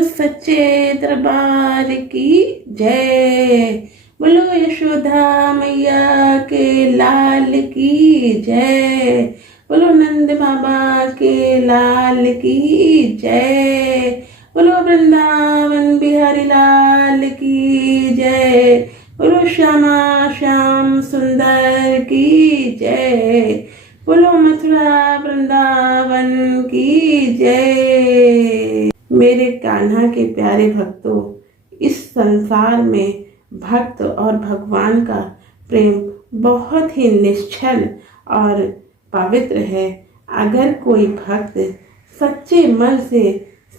बोलो सच्चे दरबार की जय। बोलो यशोदा मैया के लाल की जय। बोलो नंद बाबा के लाल की जय। बोलो वृंदावन बिहारी लाल की जय। बोलो श्यामा श्याम सुंदर की जय। बोलो मथुरा वृंदावन की जय। मेरे कान्हा के प्यारे भक्तों, इस संसार में भक्त और भगवान का प्रेम बहुत ही निश्चल और पवित्र है। अगर कोई भक्त सच्चे मन से,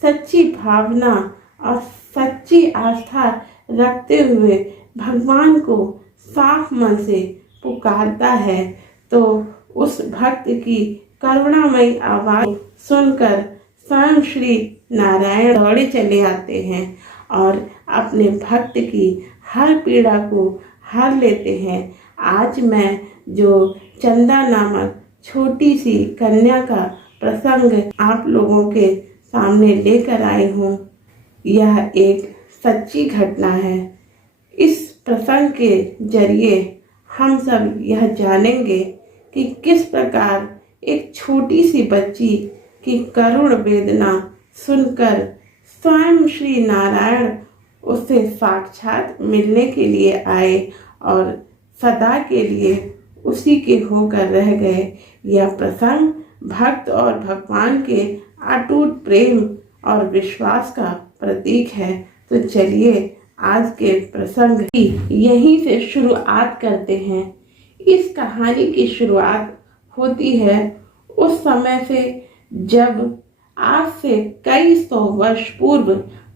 सच्ची भावना और सच्ची आस्था रखते हुए भगवान को साफ मन से पुकारता है तो उस भक्त की करुणामयी आवाज सुनकर स्वयं श्री नारायण दौड़े चले आते हैं और अपने भक्त की हर पीड़ा को हर लेते हैं। आज मैं जो चंदा नामक छोटी सी कन्या का प्रसंग आप लोगों के सामने लेकर आई हूँ, यह एक सच्ची घटना है। इस प्रसंग के जरिए हम सब यह जानेंगे कि किस प्रकार एक छोटी सी बच्ची की करुण वेदना सुनकर स्वयं श्री नारायण उससे साक्षात मिलने के लिए आए और सदा के लिए उसी के होकर रह गए। यह प्रसंग भक्त और भगवान के अटूट प्रेम और विश्वास का प्रतीक है। तो चलिए आज के प्रसंग की यहीं से शुरुआत करते हैं। इस कहानी की शुरुआत होती है उस समय से जब आज से कई सौ वर्ष पूर्व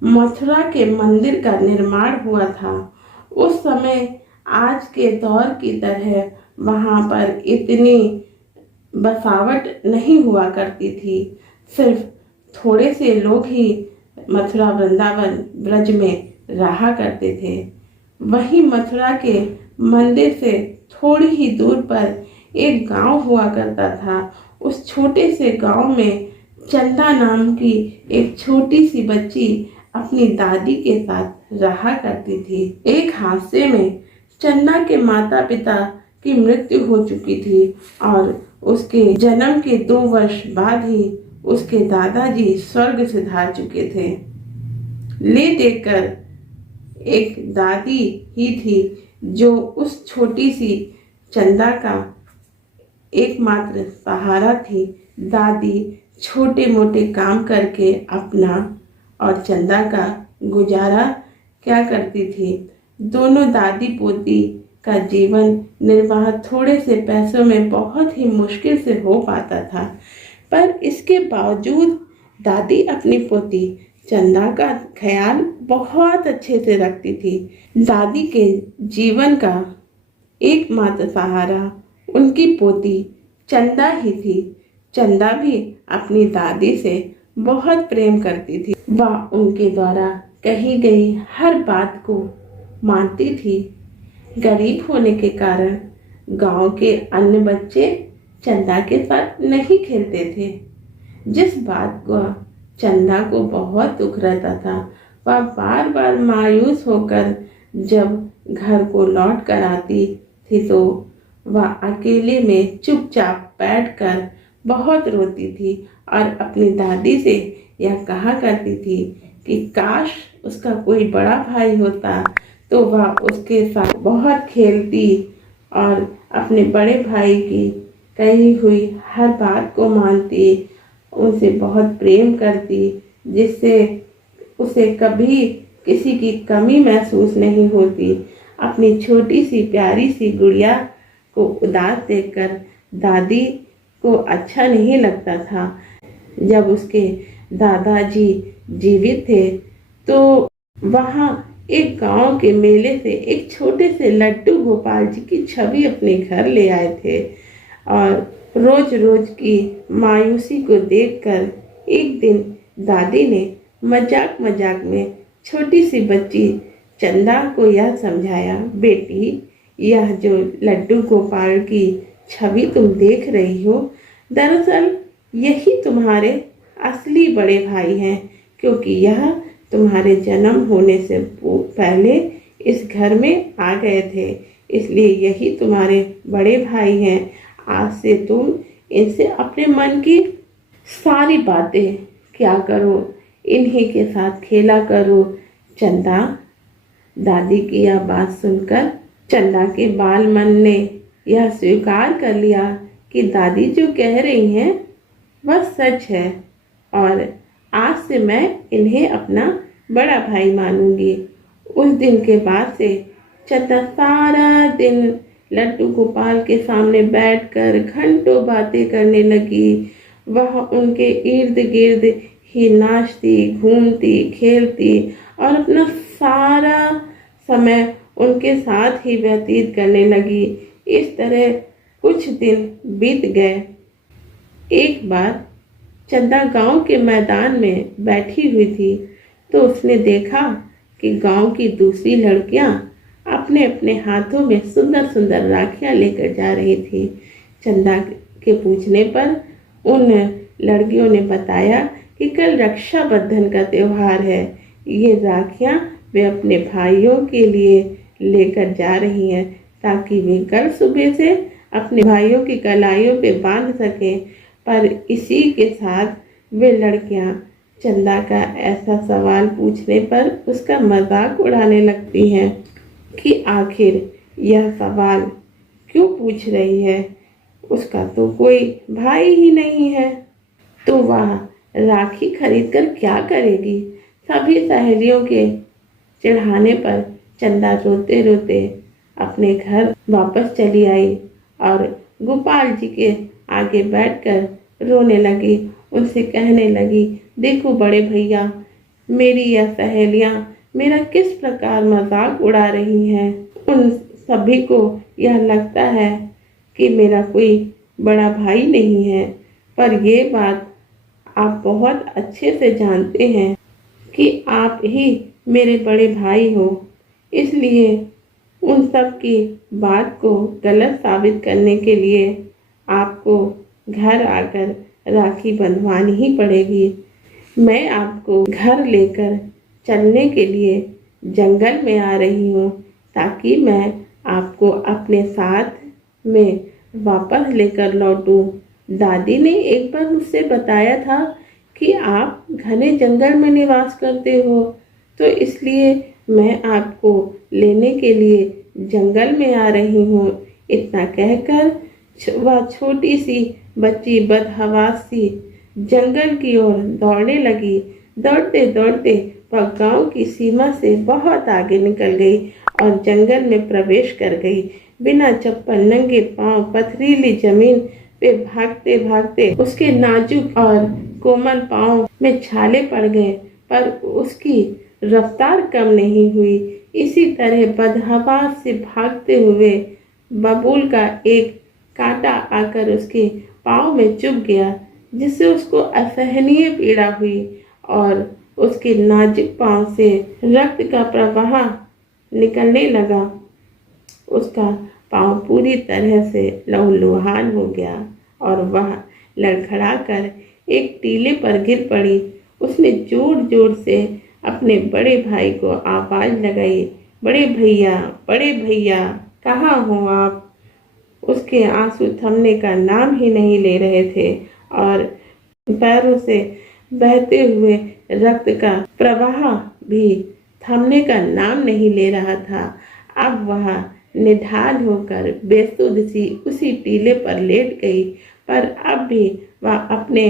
मथुरा के मंदिर का निर्माण हुआ था। उस समय आज के दौर की तरह वहां पर इतनी बसावट नहीं हुआ करती थी। सिर्फ थोड़े से लोग ही मथुरा वृंदावन ब्रज में रहा करते थे। वहीं मथुरा के मंदिर से थोड़ी ही दूर पर एक गांव हुआ करता था। उस छोटे से गांव में चंदा नाम की एक छोटी सी बच्ची अपनी दादी के साथ रहा करती थी। एक हादसे में चंदा के माता पिता की मृत्यु हो चुकी थी और उसके जन्म के 2 वर्ष बाद ही उसके दादाजी स्वर्ग सिधार चुके थे। ले देकर एक दादी ही थी जो उस छोटी सी चंदा का एकमात्र सहारा थी। दादी छोटे मोटे काम करके अपना और चंदा का गुजारा क्या करती थी। दोनों दादी पोती का जीवन निर्वाह थोड़े से पैसों में बहुत ही मुश्किल से हो पाता था, पर इसके बावजूद दादी अपनी पोती चंदा का ख्याल बहुत अच्छे से रखती थी। दादी के जीवन का एकमात्र सहारा उनकी पोती चंदा ही थी। चंदा भी अपनी दादी से बहुत प्रेम करती थी। वह उनके द्वारा कही गई हर बात को मानती थी। गरीब होने के कारण गांव के अन्य बच्चे चंदा के साथ नहीं खेलते थे, जिस बात को चंदा को बहुत दुख रहता था। वह बार बार मायूस होकर जब घर को लौट कर आती थी तो वह अकेले में चुपचाप बैठकर बहुत रोती थी और अपनी दादी से यह कहा करती थी कि काश उसका कोई बड़ा भाई होता तो वह उसके साथ बहुत खेलती और अपने बड़े भाई की कही हुई हर बात को मानती, उनसे बहुत प्रेम करती, जिससे उसे कभी किसी की कमी महसूस नहीं होती। अपनी छोटी सी प्यारी सी गुड़िया को उदास देखकर दादी को अच्छा नहीं लगता था। जब उसके दादाजी जीवित थे तो वहाँ एक गांव के मेले से एक छोटे से लड्डू गोपाल जी की छवि अपने घर ले आए थे और रोज रोज की मायूसी को देखकर एक दिन दादी ने मजाक मजाक में छोटी सी बच्ची चंदा को यह समझाया, बेटी यह जो लड्डू गोपाल की छवि तुम देख रही हो, दरअसल यही तुम्हारे असली बड़े भाई हैं, क्योंकि यह तुम्हारे जन्म होने से पहले इस घर में आ गए थे, इसलिए यही तुम्हारे बड़े भाई हैं। आज से तुम इनसे अपने मन की सारी बातें क्या करो, इन्हीं के साथ खेला करो। चंदा, दादी की यह बात सुनकर चंदा के बाल मन ने यह स्वीकार कर लिया कि दादी जो कह रही हैं वह सच है, और आज से मैं इन्हें अपना बड़ा भाई मानूंगी। उस दिन के बाद से चंदा सारा दिन लड्डू गोपाल के सामने बैठकर घंटों बातें करने लगी। वह उनके इर्द गिर्द ही नाचती, घूमती, खेलती और अपना सारा समय उनके साथ ही व्यतीत करने लगी। इस तरह कुछ दिन बीत गए। एक बार चंदा गांव के मैदान में बैठी हुई थी तो उसने देखा कि गांव की दूसरी लड़कियां अपने अपने हाथों में सुंदर सुंदर राखियां लेकर जा रही थी। चंदा के पूछने पर उन लड़कियों ने बताया कि कल रक्षाबंधन का त्योहार है। ये राखियां वे अपने भाइयों के लिए लेकर जा रही हैं ताकि वे कल सुबह से अपने भाइयों की कलाइयों पे बांध सकें। पर इसी के साथ वे लड़कियां चंदा का ऐसा सवाल पूछने पर उसका मजाक उड़ाने लगती हैं कि आखिर यह सवाल क्यों पूछ रही है, उसका तो कोई भाई ही नहीं है, तो वह राखी खरीदकर क्या करेगी। सभी सहेलियों के चिढ़ाने पर चंदा रोते रोते अपने घर वापस चली आई और गोपाल जी के आगे बैठकर रोने लगी। उनसे कहने लगी, देखो बड़े भैया, मेरी यह सहेलियां मेरा किस प्रकार मजाक उड़ा रही हैं। उन सभी को यह लगता है कि मेरा कोई बड़ा भाई नहीं है, पर ये बात आप बहुत अच्छे से जानते हैं कि आप ही मेरे बड़े भाई हो। इसलिए उन सब की बात को गलत साबित करने के लिए आपको घर आकर राखी बंधवानी ही पड़ेगी। मैं आपको घर लेकर चलने के लिए जंगल में आ रही हूँ ताकि मैं आपको अपने साथ में वापस लेकर लौटूं। दादी ने एक बार मुझसे बताया था कि आप घने जंगल में निवास करते हो, तो इसलिए मैं आपको लेने के लिए जंगल में आ रही हूँ। इतना कहकर वह छोटी सी बच्ची बदहवास सी जंगल की ओर दौड़ने लगी। दौड़ते दौड़ते वह गांव की सीमा से बहुत आगे निकल गई और जंगल में प्रवेश कर गई। बिना चप्पल नंगे पांव पथरीली जमीन पे भागते भागते उसके नाजुक और कोमल पांव में छाले पड़ गए, पर उसकी रफ्तार कम नहीं हुई। इसी तरह बदहवास से भागते हुए बबूल का एक कांटा आकर उसके पांव में चुभ गया, जिससे उसको असहनीय पीड़ा हुई और उसके नाजुक पांव से रक्त का प्रवाह निकलने लगा। उसका पांव पूरी तरह से लहूलुहान हो गया और वह लड़खड़ाकर एक टीले पर गिर पड़ी। उसने जोर जोर से अपने बड़े भाई को आवाज लगाई, बड़े भैया, कहाँ हो आप। उसके आंसू थमने का नाम ही नहीं ले रहे थे और पैरों से बहते हुए रक्त का प्रवाह भी थमने का नाम नहीं ले रहा था। अब वह निढाल होकर बेसुध सी उसी टीले पर लेट गई, पर अब भी वह अपने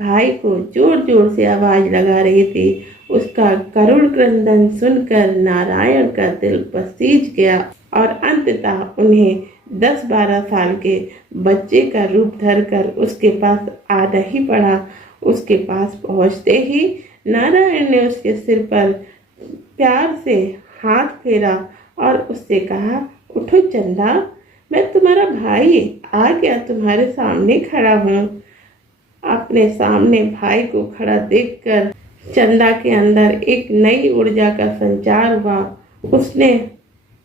भाई को जोर जोर से आवाज लगा रही थी। उसका करुण क्रंदन सुनकर नारायण का दिल पसीज गया और अंततः उन्हें 10-12 साल के बच्चे का रूप धरकर उसके पास आना ही पड़ा। उसके पास पहुंचते ही नारायण ने उसके सिर पर प्यार से हाथ फेरा और उससे कहा, उठो चंदा, मैं तुम्हारा भाई आ गया, तुम्हारे सामने खड़ा हूँ। अपने सामने भाई को खड़ा देखकर चंदा के अंदर एक नई ऊर्जा का संचार हुआ। उसने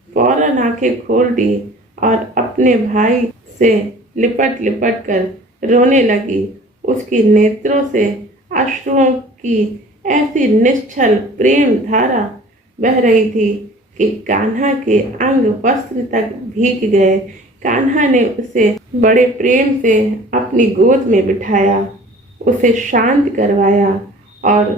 फौरन आंखें खोल दी और अपने भाई से लिपट लिपट कर रोने लगी। उसकी नेत्रों से अश्रुओं की ऐसी निश्चल प्रेम धारा बह रही थी कि कान्हा के अंग वस्त्र तक भीग गए। कान्हा ने उसे बड़े प्रेम से अपनी गोद में बिठाया, उसे शांत करवाया और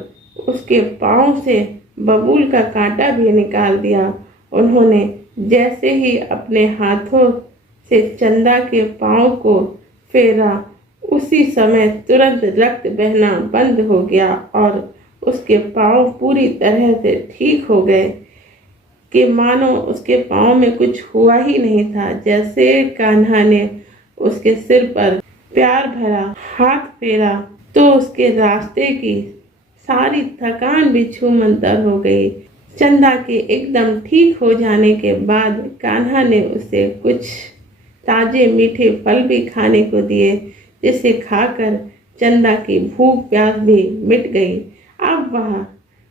उसके पांव से बबूल का कांटा भी निकाल दिया। उन्होंने जैसे ही अपने हाथों से चंदा के पांव को फेरा, उसी समय तुरंत रक्त बहना बंद हो गया और उसके पांव पूरी तरह से ठीक हो गए कि मानो उसके पांव में कुछ हुआ ही नहीं था। जैसे कान्हा ने उसके सिर पर प्यार भरा हाथ फेरा तो उसके रास्ते की सारी थकान भी छूमंतर हो गई। चंदा के एकदम ठीक हो जाने के बाद कान्हा ने उसे कुछ ताजे मीठे फल भी खाने को दिए, जिसे खाकर चंदा की भूख प्यास भी मिट गई। अब वह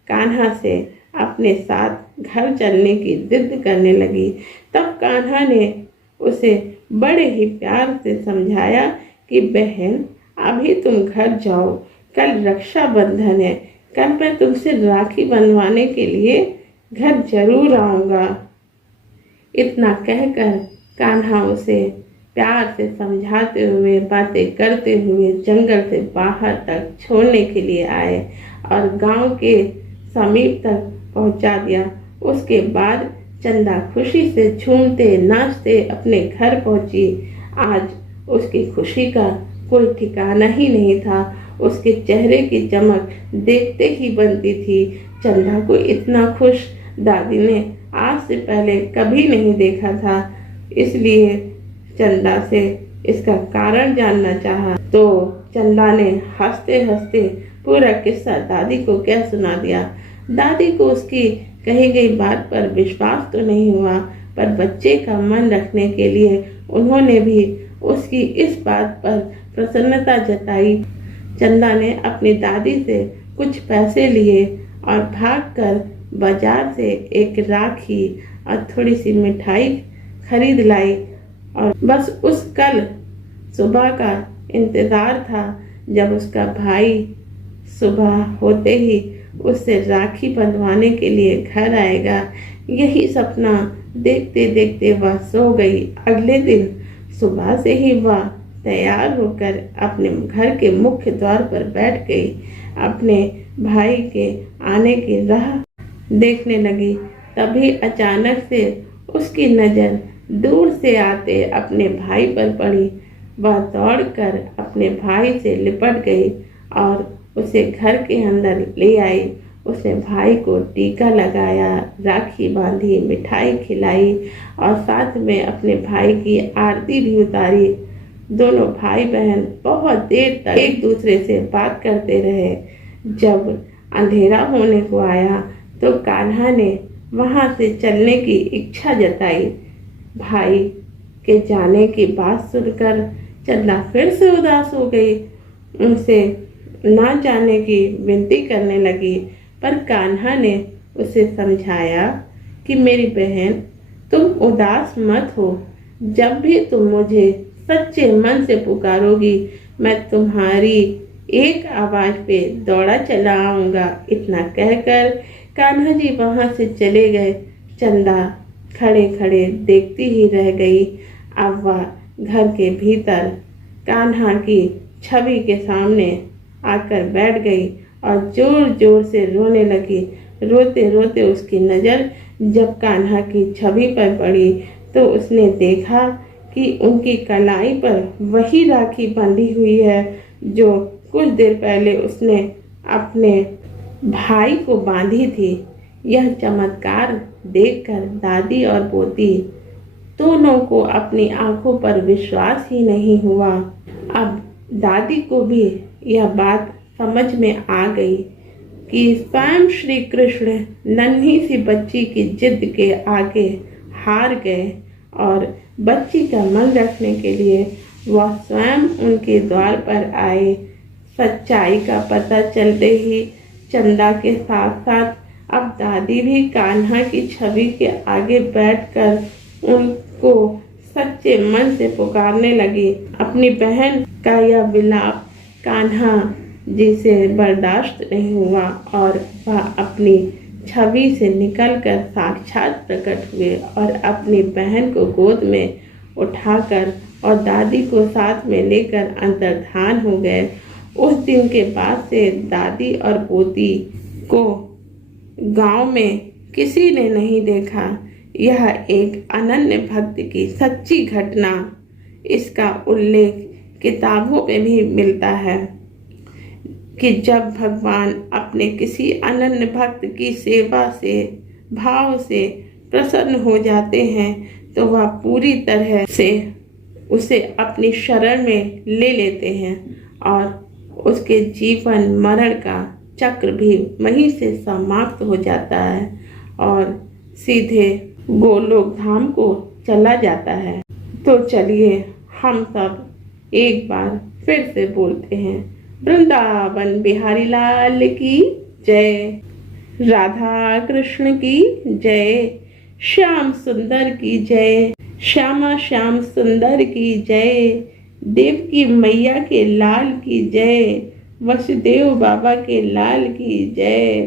कान्हा से अपने साथ घर चलने की जिद करने लगी। तब कान्हा ने उसे बड़े ही प्यार से समझाया कि बहन, अभी तुम घर जाओ, कल रक्षाबंधन है, कल मैं तुमसे राखी बंधवाने के लिए घर जरूर आऊँगा। इतना कहकर कान्हा उसे प्यार से समझाते हुए, बातें करते हुए जंगल से बाहर तक छोड़ने के लिए आए और गांव के समीप तक पहुंचा दिया। उसके बाद चंदा खुशी से झूमते नाचते अपने घर पहुंची। आज उसकी खुशी का कोई ठिकाना ही नहीं था। उसके चेहरे की चमक देखते ही बनती थी। चंदा को इतना खुश दादी ने आज से पहले कभी नहीं देखा था, इसलिए चंदा से इसका कारण जानना चाहा। तो चंदा ने हंसते हंसते पूरा किस्सा दादी को कह सुना दिया। दादी को उसकी कही गई बात पर विश्वास तो नहीं हुआ, पर बच्चे का मन रखने के लिए उन्होंने भी उसकी इस बात पर प्रसन्नता जताई। चंदा ने अपनी दादी से कुछ पैसे लिए और भागकर बाजार से एक राखी और थोड़ी सी मिठाई खरीद लाई और बस उस कल सुबह का इंतज़ार था, जब उसका भाई सुबह होते ही उससे राखी बंधवाने के लिए घर आएगा। यही सपना देखते देखते वह सो गई। अगले दिन सुबह से ही वह तैयार होकर अपने घर के मुख्य द्वार पर बैठ गई। अपने भाई के आने की राह देखने लगी। तभी अचानक से उसकी नज़र दूर से आते अपने भाई पर पड़ी। वह दौड़कर अपने भाई से लिपट गई और उसे घर के अंदर ले आई। उसने भाई को टीका लगाया, राखी बांधी, मिठाई खिलाई और साथ में अपने भाई की आरती भी उतारी। दोनों भाई बहन बहुत देर तक एक दूसरे से बात करते रहे। जब अंधेरा होने को आया तो कान्हा ने वहां से चलने की इच्छा जताई। भाई के जाने की बात सुनकर चंदा फिर से उदास हो गई। उनसे ना जाने की विनती करने लगी, पर कान्हा ने उसे समझाया कि मेरी बहन, तुम उदास मत हो। जब भी तुम मुझे सच्चे मन से पुकारोगी, मैं तुम्हारी एक आवाज पे दौड़ा चला आऊँगा। इतना कहकर कान्हा जी वहाँ से चले गए। चंदा खड़े खड़े देखती ही रह गई। अब वह घर के भीतर कान्हा की छवि के सामने आकर बैठ गई और जोर जोर से रोने लगी। रोते रोते उसकी नज़र जब कान्हा की छवि पर पड़ी तो उसने देखा कि उनकी कलाई पर वही राखी बंधी हुई है जो कुछ देर पहले उसने अपने भाई को बांधी थी। यह चमत्कार देखकर दादी और पोती दोनों को अपनी आंखों पर विश्वास ही नहीं हुआ। अब दादी को भी यह बात समझ में आ गई कि स्वयं श्री कृष्ण नन्ही सी बच्ची की जिद के आगे हार गए और बच्ची का मन रखने के लिए वह स्वयं उनके द्वार पर आए। सच्चाई का पता चलते ही चंदा के साथ साथ अब दादी भी कान्हा की छवि के आगे बैठकर उनको सच्चे मन से पुकारने लगी। अपनी बहन का यह विलाप कान्हा जिसे बर्दाश्त नहीं हुआ और वह अपनी छवि से निकलकर साक्षात प्रकट हुए और अपनी बहन को गोद में उठाकर और दादी को साथ में लेकर अंतर्धान हो गए। उस दिन के बाद से दादी और पोती को गांव में किसी ने नहीं देखा। यह एक अनन्य भक्त की सच्ची घटना, इसका उल्लेख किताबों में भी मिलता है कि जब भगवान अपने किसी अनन्य भक्त की सेवा से भाव से प्रसन्न हो जाते हैं तो वह पूरी तरह से उसे अपनी शरण में ले लेते हैं और उसके जीवन मरण का चक्र भी वहीं से समाप्त हो जाता है और सीधे गोलोक धाम को चला जाता है। तो चलिए हम सब एक बार फिर से बोलते हैं, वृंदावन बिहारी लाल की जय, राधा कृष्ण की जय, श्याम सुंदर की जय, श्यामा श्याम सुंदर की जय, देवकी मैया के लाल की जय, वसुदेव बाबा के लाल की जय।